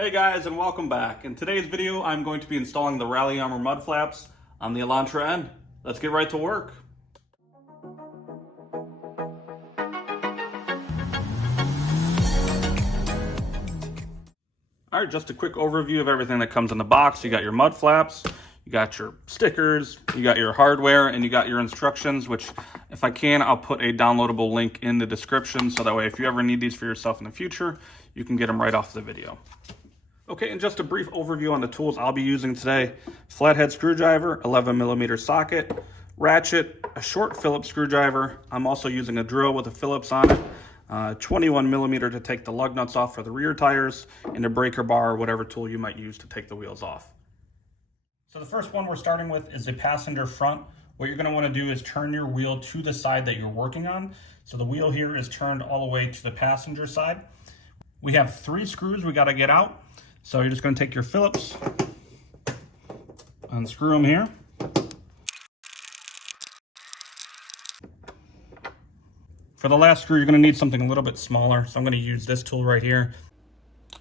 Hey guys, and welcome back. In today's video, I'm going to be installing the Rally Armor mud flaps on the Elantra end. Let's get right to work. All right, just a quick overview of everything that comes in the box. You got your mud flaps, you got your stickers, you got your hardware, and you got your instructions, which if I can, I'll put a downloadable link in the description so that way if you ever need these for yourself in the future, you can get them right off the video. Okay, and just a brief overview on the tools I'll be using today. Flathead screwdriver, 11mm socket, ratchet, a short Phillips screwdriver. I'm also using a drill with a Phillips on it, 21mm to take the lug nuts off for the rear tires, and a breaker bar or whatever tool you might use to take the wheels off. So the first one we're starting with is a passenger front. What you're gonna wanna do is turn your wheel to the side that you're working on. So the wheel here is turned all the way to the passenger side. We have 3 screws we gotta get out. So you're just going to take your Phillips, unscrew them here. For the last screw, you're going to need something a little bit smaller. So I'm going to use this tool right here.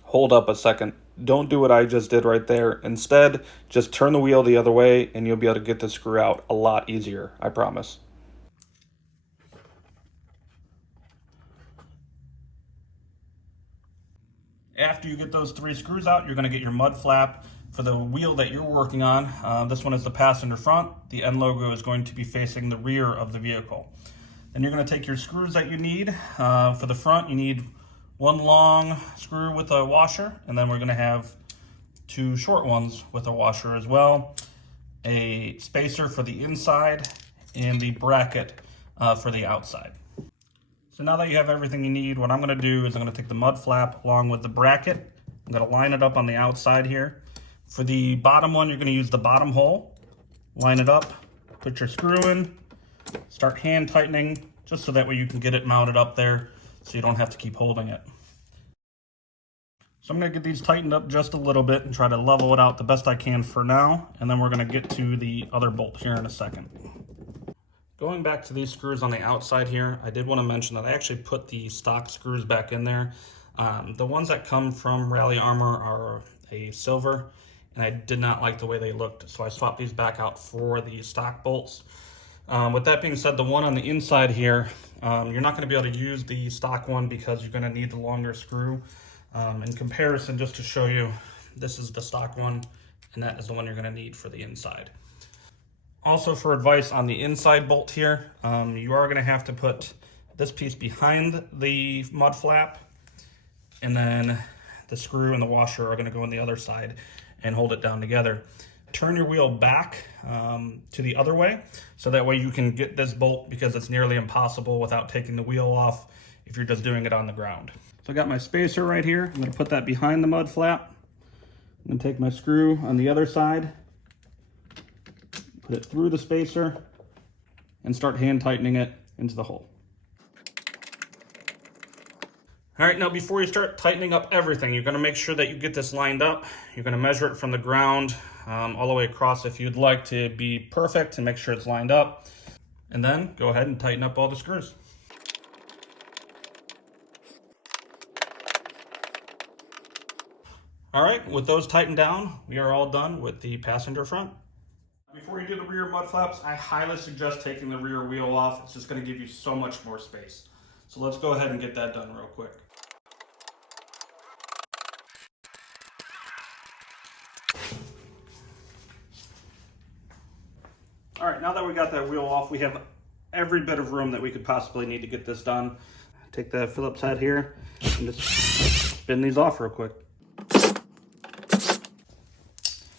Hold up a second. Don't do what I just did right there. Instead, just turn the wheel the other way and you'll be able to get the screw out a lot easier, I promise. After you get those 3 screws out, you're going to get your mud flap for the wheel that you're working on. This one is the passenger front. The end logo is going to be facing the rear of the vehicle. Then you're going to take your screws that you need. For the front, you need 1 long screw with a washer, and then we're going to have 2 short ones with a washer as well, a spacer for the inside, and the bracket for the outside. So now that you have everything you need, what I'm going to do is I'm going to take the mud flap along with the bracket. I'm going to line it up on the outside here. For the bottom one, you're going to use the bottom hole. Line it up, put your screw in, start hand tightening, just so that way you can get it mounted up there so you don't have to keep holding it. So I'm going to get these tightened up just a little bit and try to level it out the best I can for now. And then we're going to get to the other bolt here in a second. Going back to these screws on the outside here, I did want to mention that I actually put the stock screws back in there. The ones that come from Rally Armor are a silver, and I did not like the way they looked, so I swapped these back out for the stock bolts. With that being said, the one on the inside here, you're not going to be able to use the stock one because you're going to need the longer screw. In comparison, just to show you, this is the stock one, and that is the one you're going to need for the inside. Also, for advice on the inside bolt here, you are going to have to put this piece behind the mud flap, and then the screw and the washer are going to go on the other side and hold it down together. Turn your wheel back to the other way, so that way you can get this bolt, because it's nearly impossible without taking the wheel off if you're just doing it on the ground. So I got my spacer right here. I'm going to put that behind the mud flap. I'm going to take my screw on the other side, put it through the spacer, and start hand tightening it into the hole. All right, now before you start tightening up everything, you're gonna make sure that you get this lined up. You're gonna measure it from the ground all the way across if you'd like to be perfect and make sure it's lined up. And then go ahead and tighten up all the screws. All right, with those tightened down, we are all done with the passenger front. Before you do the rear mud flaps, I highly suggest taking the rear wheel off. It's just going to give you so much more space. So let's go ahead and get that done real quick. All right, now that we got that wheel off, we have every bit of room that we could possibly need to get this done. Take the Phillips head here and just spin these off real quick.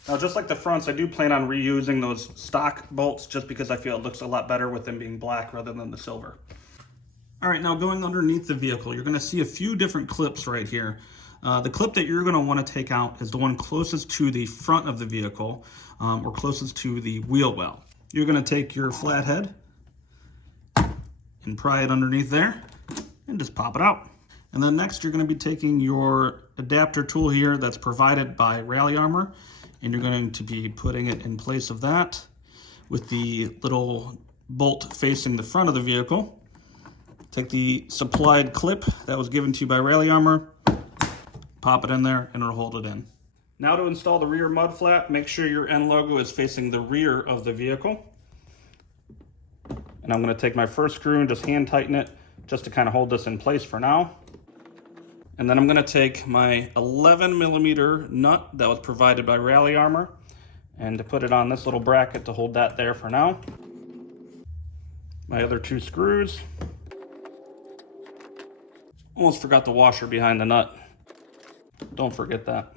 Now, just like the fronts, I do plan on reusing those stock bolts just because I feel it looks a lot better with them being black rather than the silver. All right, now going underneath the vehicle, you're gonna see a few different clips right here. The clip that you're gonna wanna take out is the one closest to the front of the vehicle or closest to the wheel well. You're gonna take your flathead and pry it underneath there and just pop it out. And then next, you're gonna be taking your adapter tool here that's provided by Rally Armor, and you're going to be putting it in place of that with the little bolt facing the front of the vehicle. Take the supplied clip that was given to you by Rally Armor, pop it in there and it'll hold it in. Now to install the rear mud flap, make sure your end logo is facing the rear of the vehicle. And I'm going to take my first screw and just hand tighten it just to kind of hold this in place for now. And then I'm going to take my 11mm nut that was provided by Rally Armor and to put it on this little bracket to hold that there for now. My other 2 screws. Almost forgot the washer behind the nut. Don't forget that.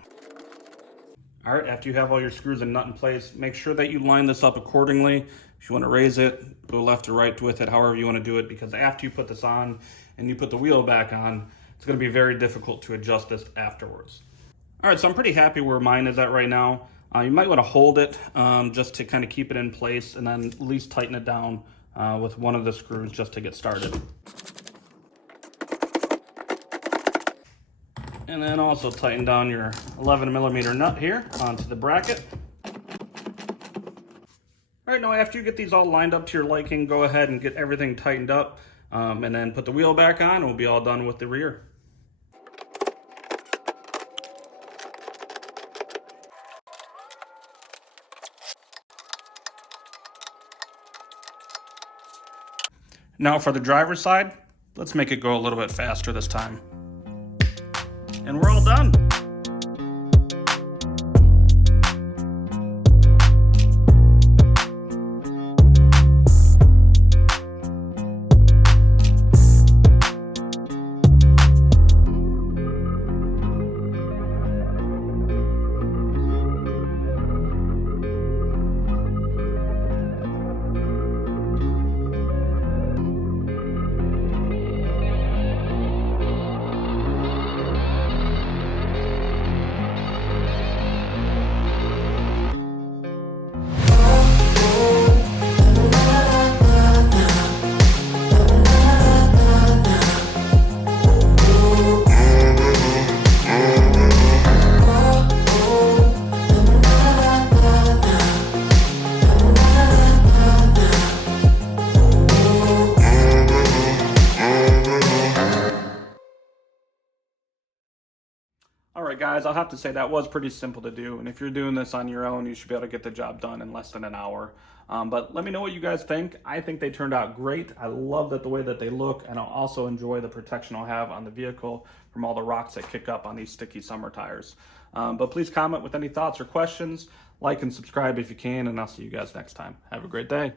All right, after you have all your screws and nut in place, make sure that you line this up accordingly. If you want to raise it, go left or right with it, however you want to do it, because after you put this on and you put the wheel back on, it's going to be very difficult to adjust this afterwards. All right, so I'm pretty happy where mine is at right now. You might want to hold it just to kind of keep it in place and then at least tighten it down with one of the screws just to get started. And then also tighten down your 11mm nut here onto the bracket. All right, now after you get these all lined up to your liking, go ahead and get everything tightened up and then put the wheel back on and we'll be all done with the rear. Now for the driver's side, let's make it go a little bit faster this time. And we're all done. All right, guys, I'll have to say that was pretty simple to do. And if you're doing this on your own, you should be able to get the job done in less than an hour. But let me know what you guys think. I think they turned out great. I love the way that they look, and I'll also enjoy the protection I'll have on the vehicle from all the rocks that kick up on these sticky summer tires. But please comment with any thoughts or questions. Like and subscribe if you can, and I'll see you guys next time. Have a great day.